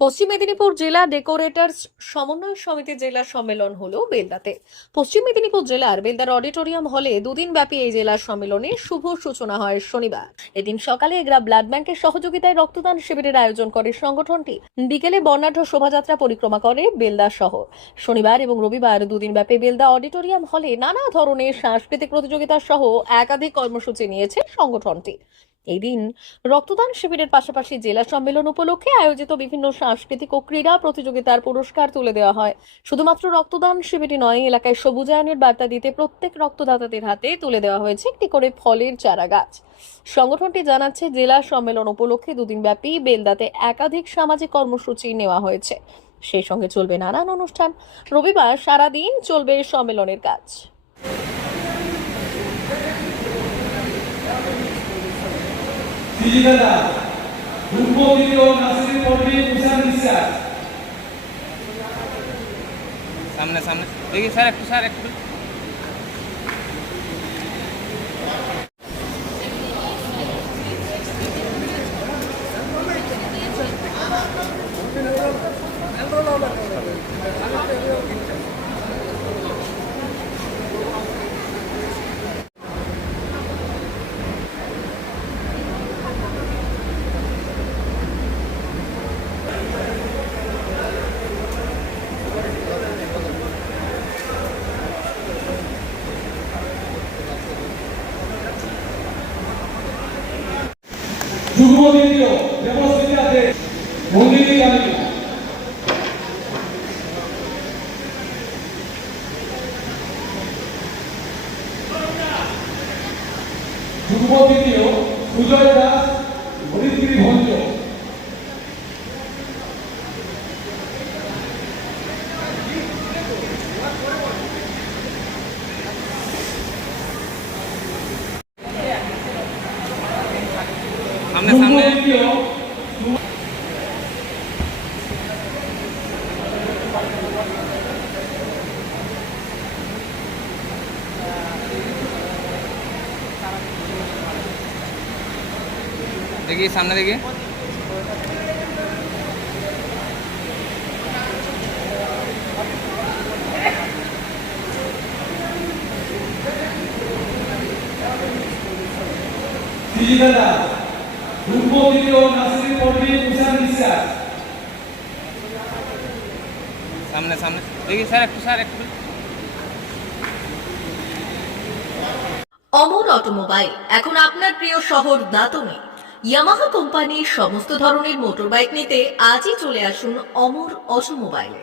পশ্চিম মেদিনীপুর জেলা ডেকোরেটরস সমন্বয় সমিতি জেলা সম্মেলন হলো বেলদাতে। পশ্চিম মেদিনীপুর জেলার বেলদার অডিটোরিয়াম হলে দুদিন ব্যাপী এই জেলা সম্মেলনে শুভ সূচনা হয় শনিবার। এদিন সকালে এগরা ব্লাড ব্যাংকের সহযোগিতায় রক্তদান শিবিরের আয়োজন করে সংগঠনটি। বিকেলে বর্ণাঢ্য শোভাযাত্রা পরিক্রমা করে বেলদা শহর। শনিবার এবং রবিবার দুদিন ব্যাপী বেলদা অডিটোরিয়াম হলে নানা ধরনের সাংস্কৃতিক প্রতিযোগিতা সহ একাধিক কর্মসূচি নিয়েছে সংগঠনটি। এই দিন রক্তদান শিবিরের পাশাপাশি জেলা সম্মেলন উপলক্ষে আয়োজিত বিভিন্ন সাংস্কৃতিক ও ক্রীড়া প্রতিযোগিতার পুরস্কার তুলে দেওয়া হয়। শুধুমাত্র রক্তদান শিবিরই নয়, এলাকায় সবুজায়নের বার্তা দিতে প্রত্যেক রক্তদাতাদের হাতে তুলে দেওয়া হয়েছে একটি করে ফলের চারা গাছ সংগঠনটি জানাচ্ছে, জেলা সম্মেলন উপলক্ষে দুদিন ব্যাপী বেলদাতে একাধিক সামাজিক কর্মসূচি নেওয়া হয়েছে। সেই সঙ্গে চলবে নানান অনুষ্ঠান। রবিবার সারাদিন চলবে সম্মেলনের কাজ। ডিজিটাল রূপবতী ও নাসির পল্লী কুষাণ বিশ্বাস সামনে সামনে। দেখি স্যার একটু স্যার একটু। যুগ্ম দ্বিতীয় দেবশ্রী আছে মন্দিরী জানি যুগ্ম তৃতীয় সুজয় দাস হরিশ্রী ভঞ্জ। সামনে যুগ্ম সামনে তৃতীয় দেখি সামনে দেখি নাসির বিশ্বাস সামনে সামনে। দেখি স্যার একটু স্যার একটু। অমর অটোমোবাইল এখন আপনার প্রিয় শহর দাতনে। ইয়ামাহা কোম্পানির সমস্ত ধরনের মোটর বাইক নিতে আজই চলে আসুন অমর অটোমোবাইলে।